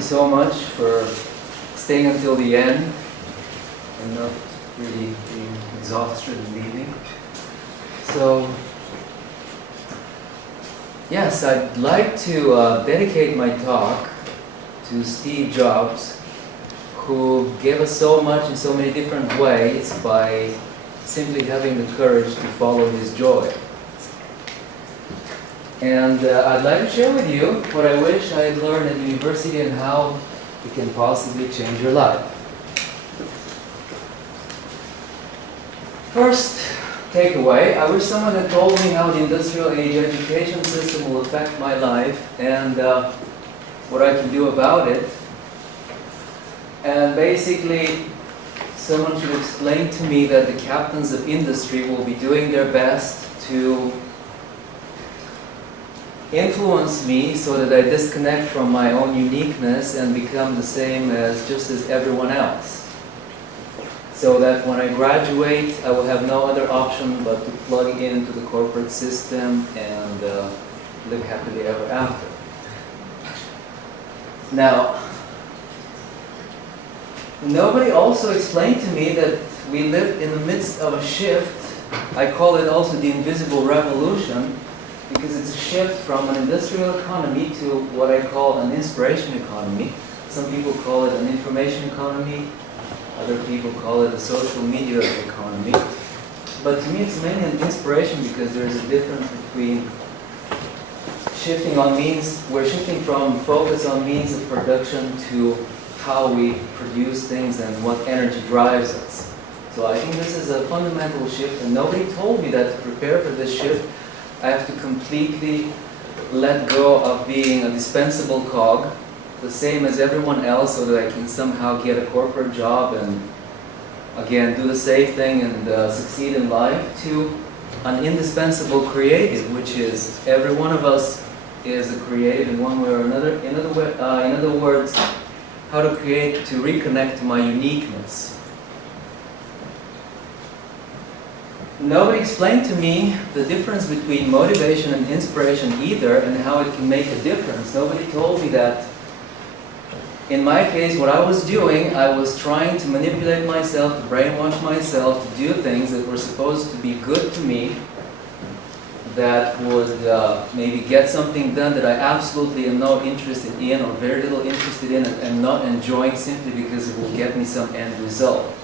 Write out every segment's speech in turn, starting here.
you so much for staying until the end and not really being exhausted and leaving. So, yes, I'd like to dedicate my talk to Steve Jobs, who gave us so much in so many different ways by simply having the courage to follow his joy. And I'd like to share with you what I wish I had learned at university and how it can possibly change your life. First takeaway, I wish someone had told me how the industrial age education system will affect my life and what I can do about it. And basically, someone should explain to me that the captains of industry will be doing their best to influence me so that I disconnect from my own uniqueness and become the same as just as everyone else. So that when I graduate, I will have no other option but to plug into the corporate system and live happily ever after. Now, nobody also explained to me that we live in the midst of a shift. I call it also the invisible revolution, because it's a shift from an industrial economy to what I call an inspiration economy. Some people call it an information economy, other people call it a social media economy. But to me it's mainly an inspiration because there's a difference between shifting on means, we're shifting from focus on means of production to how we produce things and what energy drives us. So I think this is a fundamental shift, and nobody told me that to prepare for this shift I have to completely let go of being a dispensable cog, the same as everyone else, so that I can somehow get a corporate job and again do the safe thing and succeed in life, to an indispensable creative, which is every one of us is a creative in one way or another. In other words, how to create to reconnect to my uniqueness. Nobody explained to me the difference between motivation and inspiration either, and how it can make a difference. Nobody told me that. In my case, what I was doing, I was trying to manipulate myself, to brainwash myself, to do things that were supposed to be good to me, that would maybe get something done that I absolutely am not interested in, or very little interested in, and not enjoying simply because it will get me some end result.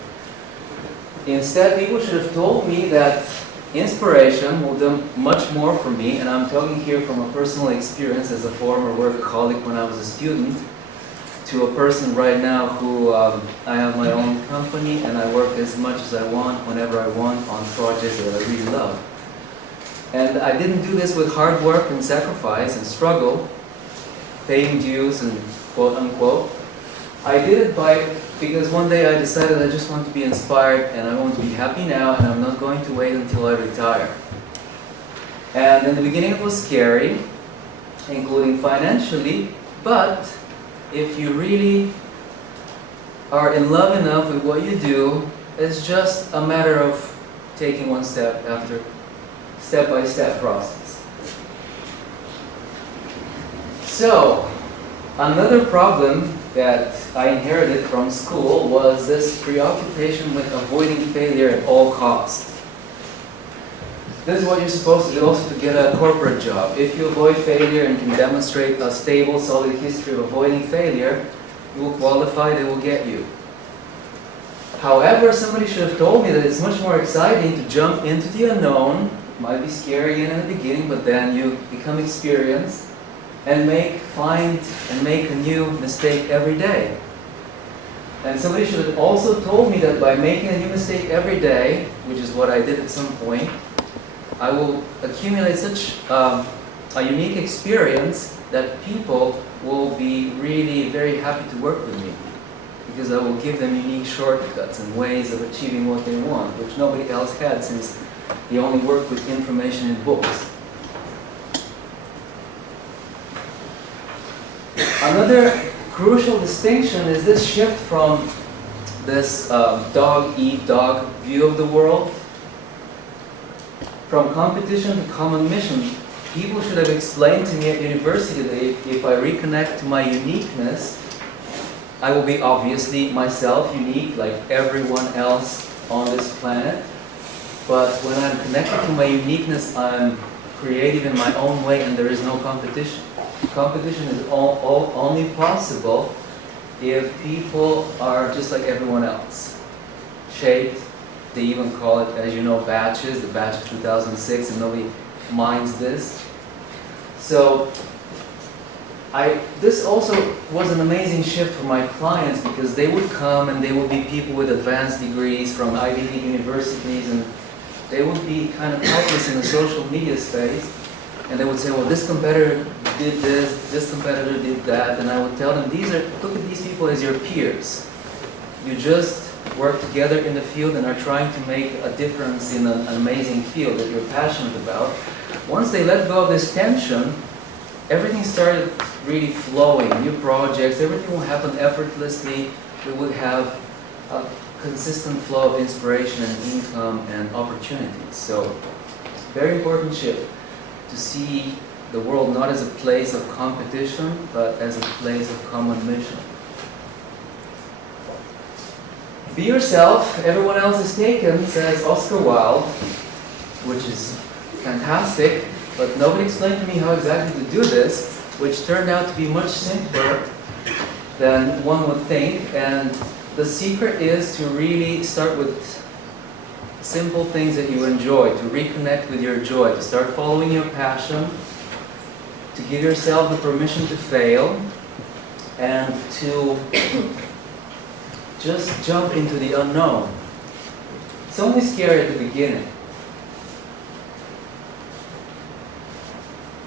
Instead, people should have told me that inspiration will do much more for me, and I'm talking here from a personal experience as a former workaholic when I was a student, to a person right now who I have my own company and I work as much as I want, whenever I want, on projects that I really love. And I didn't do this with hard work and sacrifice and struggle, paying dues and quote unquote. I did it because one day I decided I just want to be inspired and I want to be happy now, and I'm not going to wait until I retire. And in the beginning it was scary, including financially, but if you really are in love enough with what you do, it's just a matter of taking one step after step-by-step process. So, another problem that I inherited from school was this preoccupation with avoiding failure at all costs. This is what you're supposed to do also to get a corporate job. If you avoid failure and can demonstrate a stable, solid history of avoiding failure, you will qualify, they will get you. However, somebody should have told me that it's much more exciting to jump into the unknown. It might be scary in the beginning, but then you become experienced and find and make a new mistake every day. And somebody should have also told me that by making a new mistake every day, which is what I did at some point, I will accumulate such a unique experience that people will be really very happy to work with me, because I will give them unique shortcuts and ways of achieving what they want, which nobody else had, since they only work with information in books. Another crucial distinction is this shift from this dog-eat-dog view of the world. From competition to common mission. People should have explained to me at university that if I reconnect to my uniqueness, I will be obviously myself, unique, like everyone else on this planet. But when I'm connected to my uniqueness, I'm creative in my own way, and there is no competition. Competition is only possible if people are just like everyone else. Shaped, they even call it, as you know, batches, the batch of 2006, and nobody minds this. So, this also was an amazing shift for my clients, because they would come and they would be people with advanced degrees from Ivy League universities, and they would be kind of helpless in the social media space, and they would say, well, this competitor did this competitor did that, and I would tell them, look at these people as your peers. You just work together in the field and are trying to make a difference in an amazing field that you're passionate about. Once they let go of this tension, everything started really flowing, new projects, everything will happen effortlessly. We would have a consistent flow of inspiration and income and opportunities. So, very important shift to see the world not as a place of competition, but as a place of common mission. Be yourself, everyone else is taken, says Oscar Wilde, which is fantastic, but nobody explained to me how exactly to do this, which turned out to be much simpler than one would think. And the secret is to really start with simple things that you enjoy, to reconnect with your joy, to start following your passion, to give yourself the permission to fail, and to just jump into the unknown. It's only scary at the beginning.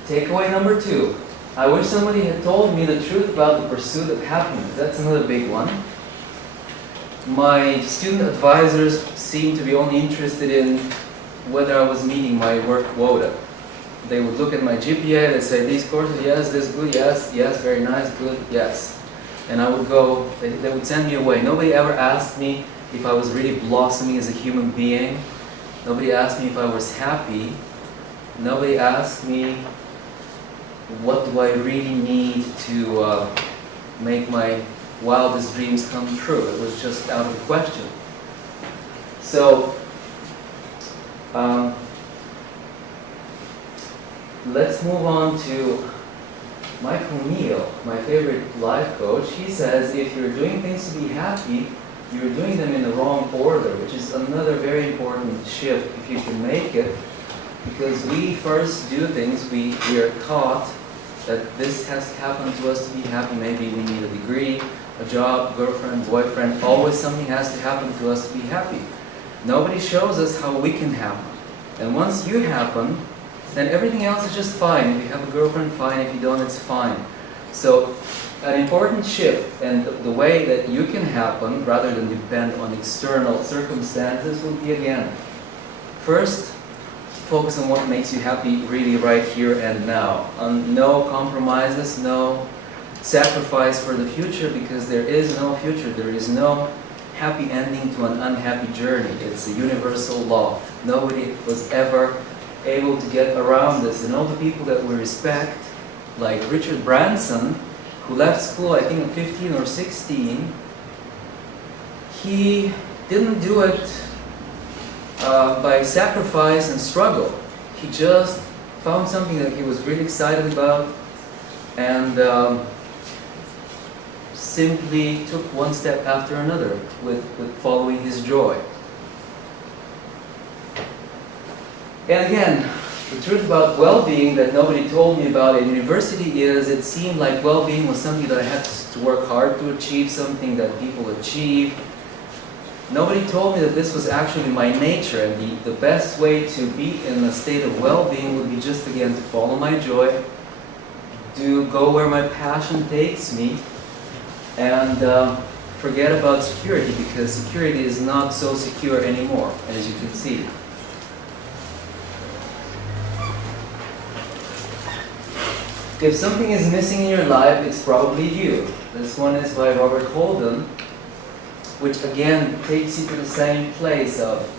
Takeaway number 2. I wish somebody had told me the truth about the pursuit of happiness. That's another big one. My student advisors seemed to be only interested in whether I was meeting my work quota. They would look at my GPA, they'd say, these courses, yes, this good, yes, very nice, good, yes. And I would go, they would send me away. Nobody ever asked me if I was really blossoming as a human being. Nobody asked me if I was happy. Nobody asked me what do I really need to make my wildest dreams come true. It was just out of the question. So, let's move on to Michael Neal, my favorite life coach. He says if you're doing things to be happy, you're doing them in the wrong order, which is another very important shift if you can make it. Because we first do things, we are taught that this has to happen to us to be happy. Maybe we need a degree, a job, girlfriend, boyfriend. Always something has to happen to us to be happy. Nobody shows us how we can happen. And once you happen, then everything else is just fine. If you have a girlfriend, fine. If you don't, it's fine. So an important shift, and the way that you can happen rather than depend on external circumstances would be, again, first, focus on what makes you happy really right here and now. No compromises, no sacrifice for the future, because there is no future. There is no happy ending to an unhappy journey. It's a universal law. Nobody was ever able to get around this. And all the people that we respect, like Richard Branson, who left school I think at 15 or 16, he didn't do it by sacrifice and struggle. He just found something that he was really excited about and simply took one step after another with following his joy. And again, the truth about well-being that nobody told me about at university is it seemed like well-being was something that I had to work hard to achieve, something that people achieve. Nobody told me that this was actually my nature, and the best way to be in a state of well-being would be just, again, to follow my joy, to go where my passion takes me, and forget about security, because security is not so secure anymore, as you can see. If something is missing in your life, it's probably you. This one is by Robert Holden, which again takes you to the same place of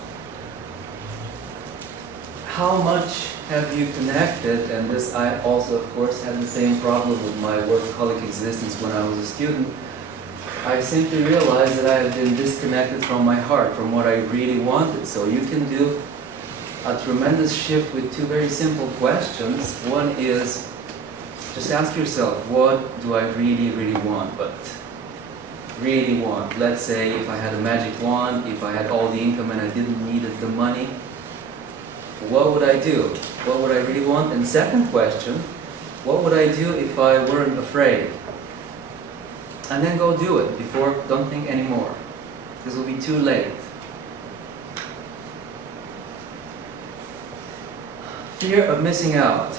how much have you connected, and this I also of course had the same problem with my workaholic existence when I was a student. I simply realized that I had been disconnected from my heart, from what I really wanted. So you can do a tremendous shift with two very simple questions. One is, just ask yourself, what do I really, really want? But really want. Let's say if I had a magic wand, if I had all the income and I didn't need the money, what would I do? What would I really want? And second question, what would I do if I weren't afraid? And then go do it before, don't think anymore. This will be too late. Fear of missing out.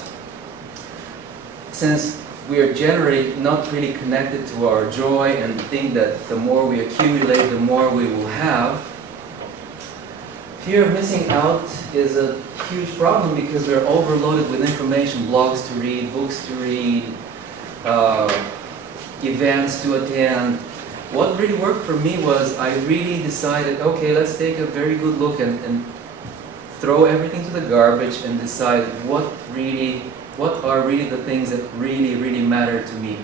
Since we are generally not really connected to our joy and think that the more we accumulate, the more we will have, fear of missing out is a huge problem because we're overloaded with information, blogs to read, books to read, events to attend. What really worked for me was I really decided, okay, let's take a very good look and throw everything to the garbage and decide what are really the things that really, really matter to me.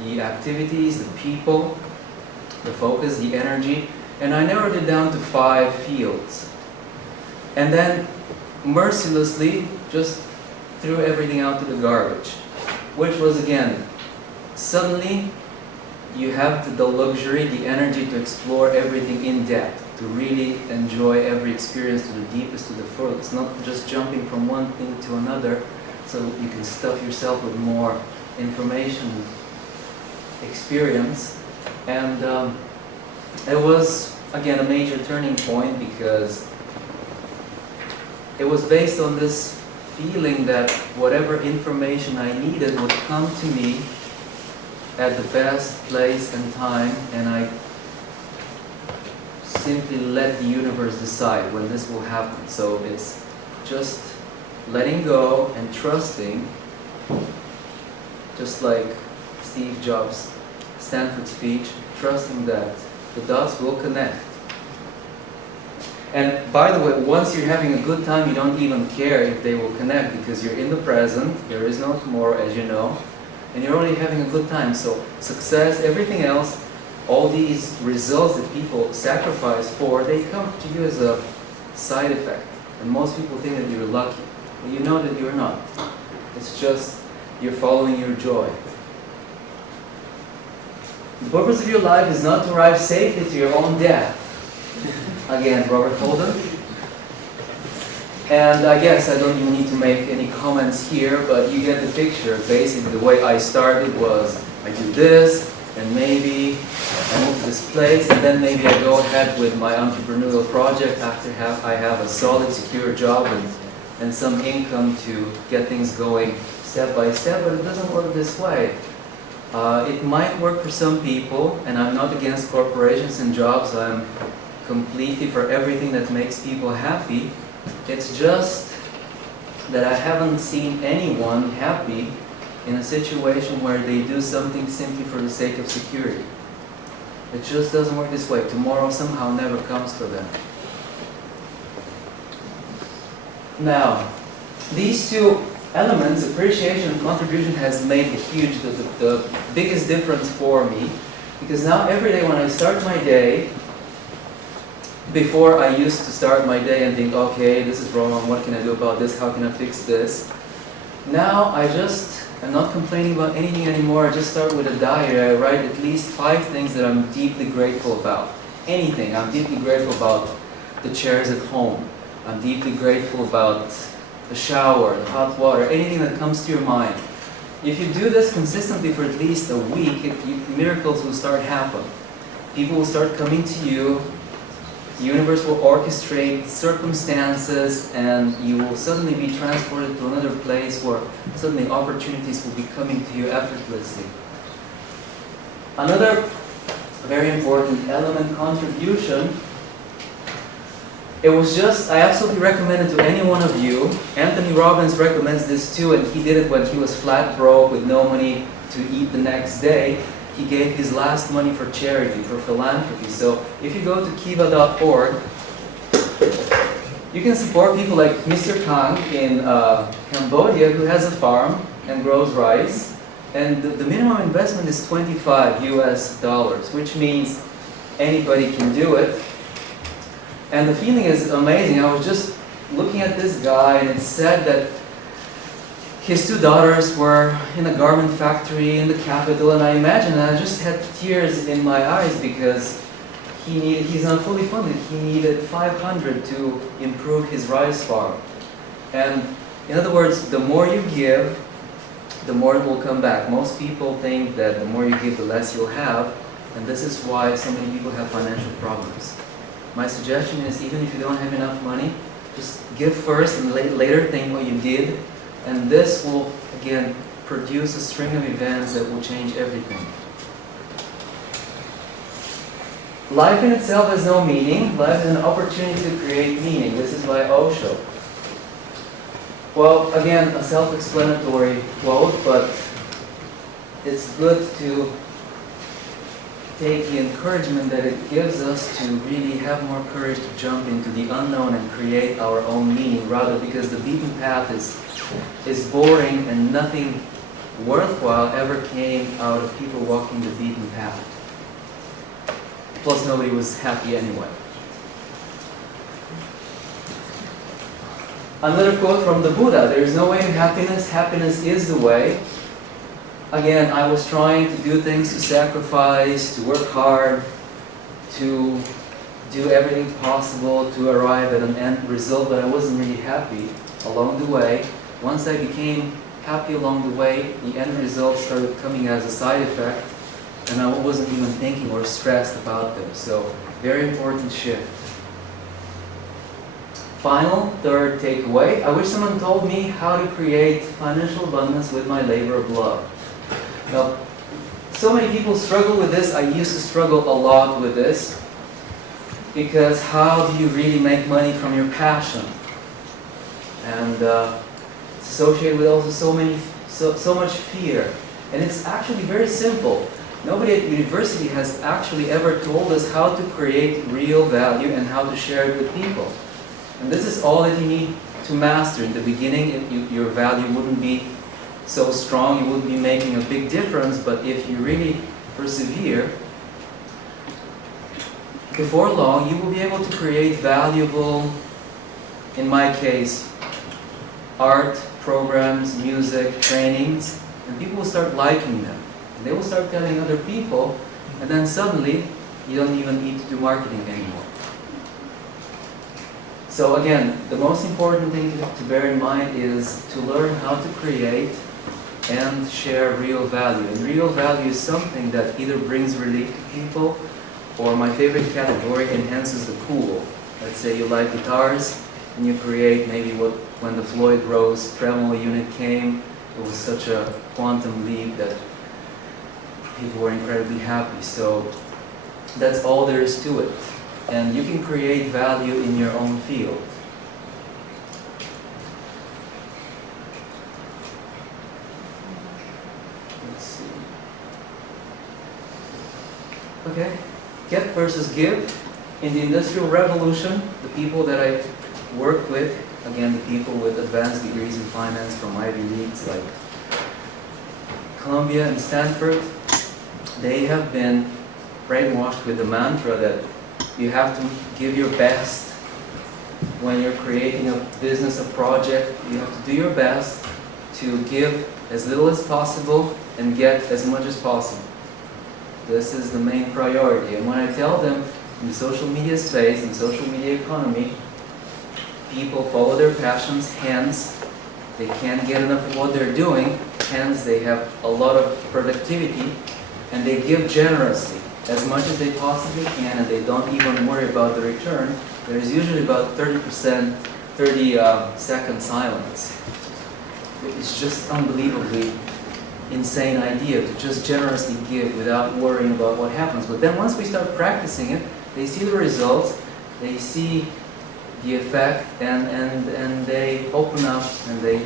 The activities, the people, the focus, the energy. And I narrowed it down to 5 fields. And then mercilessly just threw everything out to the garbage. Which was, again, suddenly you have the luxury, the energy to explore everything in depth, to really enjoy every experience to the deepest, to the furthest, not just jumping from one thing to another, so you can stuff yourself with more information, experience. And it was, again, a major turning point because it was based on this feeling that whatever information I needed would come to me at the best place and time, and I simply let the universe decide when this will happen. So it's just letting go and trusting, just like Steve Jobs' Stanford speech, trusting that the dots will connect. And by the way, once you're having a good time, you don't even care if they will connect because you're in the present, there is no tomorrow, as you know, and you're already having a good time. So success, everything else, all these results that people sacrifice for, they come to you as a side effect. And most people think that you're lucky. But you know that you're not. It's just you're following your joy. The purpose of your life is not to arrive safely to your own death. Again, Robert Holden. And I guess I don't even need to make any comments here, but you get the picture. Basically, the way I started was I do this, and maybe I move to this place, and then maybe I go ahead with my entrepreneurial project after I have a solid, secure job and some income to get things going step by step, but it doesn't work this way. It might work for some people, and I'm not against corporations and jobs. I'm completely for everything that makes people happy. It's just that I haven't seen anyone happy in a situation where they do something simply for the sake of security. It just doesn't work this way. Tomorrow somehow never comes for them. Now, these two elements, appreciation and contribution, has made the biggest difference for me, because now every day when I start my day, before I used to start my day and think, okay, this is wrong, what can I do about this, how can I fix this? Now I just am not complaining about anything anymore. I just start with a diary. I write at least 5 things that I'm deeply grateful about. Anything. I'm deeply grateful about the chairs at home. I'm deeply grateful about the shower, the hot water, anything that comes to your mind. If you do this consistently for at least a week, miracles will start happening. People will start coming to you. The universe will orchestrate circumstances, and you will suddenly be transported to another place where suddenly opportunities will be coming to you effortlessly. Another very important element, contribution. I absolutely recommend it to any one of you. Anthony Robbins recommends this too, and he did it when he was flat broke with no money to eat the next day. He gave his last money for charity, for philanthropy. So if you go to kiva.org, you can support people like Mr. Kang in Cambodia, who has a farm and grows rice. And the minimum investment is $25 US, which means anybody can do it. And the feeling is amazing. I was just looking at this guy, and it said that his two daughters were in a garment factory in the capital, and I imagine I just had tears in my eyes because he's not fully funded. He needed $500 to improve his rice farm. And in other words, the more you give, the more it will come back. Most people think that the more you give, the less you'll have, and this is why so many people have financial problems. My suggestion is, even if you don't have enough money, just give first and later think what you did, and this will, again, produce a string of events that will change everything. Life in itself has no meaning. Life is an opportunity to create meaning. This is by Osho. Well, again, a self-explanatory quote, but it's good to take the encouragement that it gives us to really have more courage to jump into the unknown and create our own meaning, rather, because the beaten path is boring and nothing worthwhile ever came out of people walking the beaten path. Plus, nobody was happy anyway. Another quote from the Buddha: there is no way to happiness, happiness is the way. Again, I was trying to do things, to sacrifice, to work hard, to do everything possible to arrive at an end result, but I wasn't really happy along the way. Once I became happy along the way, the end result started coming as a side effect, and I wasn't even thinking or stressed about them. So, very important shift. Final, third takeaway. I wish someone told me how to create financial abundance with my labor of love. Now, so many people struggle with this. I used to struggle a lot with this, because how do you really make money from your passion? And it's associated with also so much fear. And it's actually very simple. Nobody at university has actually ever told us how to create real value and how to share it with people. And this is all that you need to master. In the beginning, your value wouldn't be so strong, you wouldn't be making a big difference, but if you really persevere, before long, you will be able to create valuable, in my case, art, programs, music, trainings, and people will start liking them. And they will start telling other people, and then suddenly, you don't even need to do marketing anymore. So again, the most important thing to bear in mind is to learn how to create and share real value. And real value is something that either brings relief to people, or my favorite category, enhances the cool. Let's say you like guitars, and you create maybe when the Floyd Rose tremolo unit came, it was such a quantum leap that people were incredibly happy. So that's all there is to it. And you can create value in your own field. Let's see. Okay, get versus give. In the Industrial Revolution, the people that I work with, again, the people with advanced degrees in finance from Ivy Leagues like Columbia and Stanford, they have been brainwashed with the mantra that you have to give your best when you're creating a business, a project. You have to do your best to give as little as possible and get as much as possible. This is the main priority. And when I tell them in the social media space, in the social media economy, people follow their passions, hence they can't get enough of what they're doing, hence they have a lot of productivity, and they give generously, as much as they possibly can, and they don't even worry about the return. There's usually about 30-second silence. It's just unbelievably insane idea to just generously give without worrying about what happens. But then once we start practicing it, they see the results, they see the effect, and they open up and they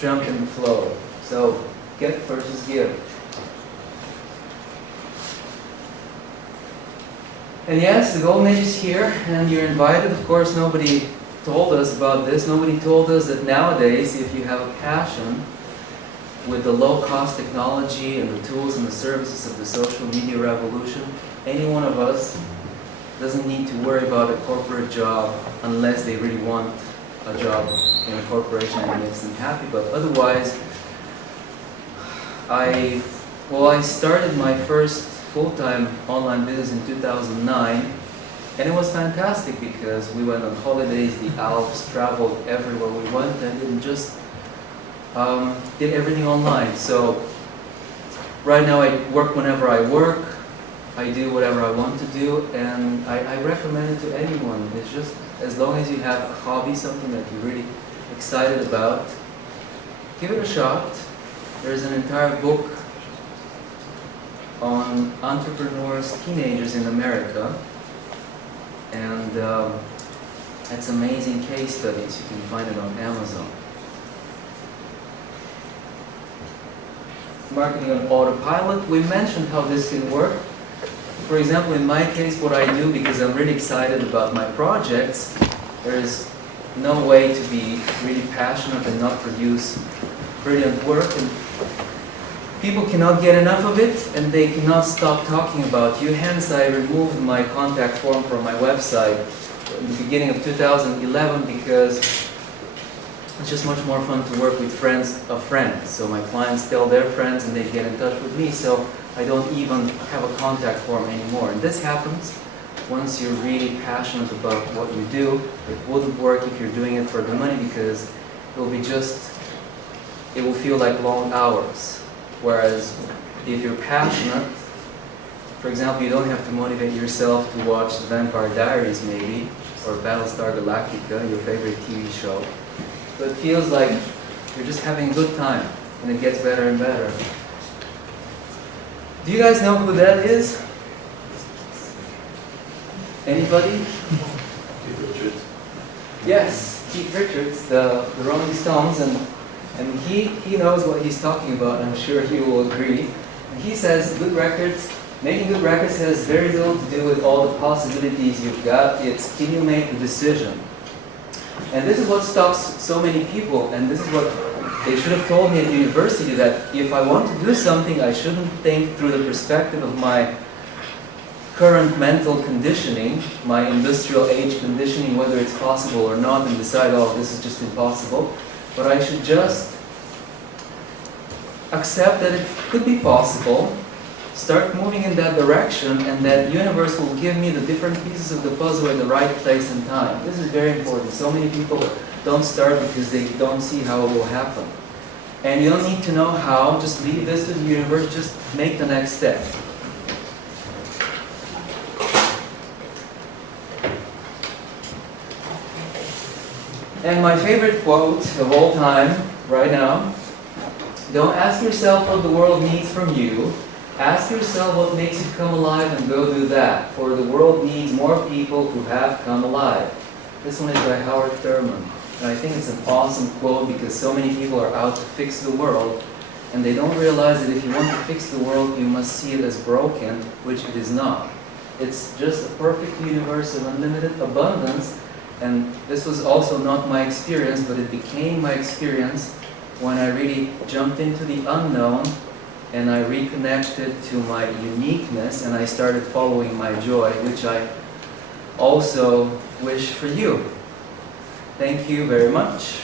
jump in the flow. So get versus give. And yes, the golden age is here, and you're invited. Of course, nobody told us about this. Nobody told us that nowadays, if you have a passion, with the low-cost technology and the tools and the services of the social media revolution, any one of us doesn't need to worry about a corporate job unless they really want a job in a corporation and it makes them happy. But otherwise, I started my first full-time online business in 2009, and it was fantastic because we went on holidays, the Alps, traveled everywhere we went, and just did everything online. So right now I work whenever I work, I do whatever I want to do, and I recommend it to anyone. It's just as long as you have a hobby, something that you're really excited about, give it a shot. There's an entire book on entrepreneurs, teenagers in America, and it's amazing case studies. You can find it on Amazon. Marketing on autopilot, we mentioned how this can work. For example, in my case, what I do, because I'm really excited about my projects, there is no way to be really passionate and not produce brilliant work. And people cannot get enough of it, and they cannot stop talking about you. Hence, I removed my contact form from my website in the beginning of 2011 because it's just much more fun to work with friends of friends. So my clients tell their friends and they get in touch with me, so I don't even have a contact form anymore. And this happens once you're really passionate about what you do. It wouldn't work if you're doing it for the money because it will feel like long hours. Whereas if you're passionate, for example, you don't have to motivate yourself to watch The Vampire Diaries maybe, or Battlestar Galactica, your favorite TV show. But it feels like you're just having a good time, and it gets better and better. Do you guys know who that is? Anybody? Keith Richards. Yes, Keith Richards, the Rolling Stones, and he knows what he's talking about. I'm sure he will agree. And he says making good records has very little to do with all the possibilities you've got. It's can you make the decision? And this is what stops so many people, and this is what they should have told me at university, that if I want to do something, I shouldn't think through the perspective of my current mental conditioning, my industrial age conditioning, whether it's possible or not, and decide, oh, this is just impossible. But I should just accept that it could be possible, start moving in that direction, and that universe will give me the different pieces of the puzzle in the right place and time. This is very important. So many people don't start because they don't see how it will happen. And you don't need to know how, just leave this to the universe, just make the next step. And my favorite quote of all time, right now, don't ask yourself what the world needs from you. Ask yourself what makes you come alive and go do that. For the world needs more people who have come alive. This one is by Howard Thurman. And I think it's an awesome quote because so many people are out to fix the world, and they don't realize that if you want to fix the world, you must see it as broken, which it is not. It's just a perfect universe of unlimited abundance. And this was also not my experience, but it became my experience when I really jumped into the unknown and I reconnected to my uniqueness and I started following my joy, which I also wish for you. Thank you very much.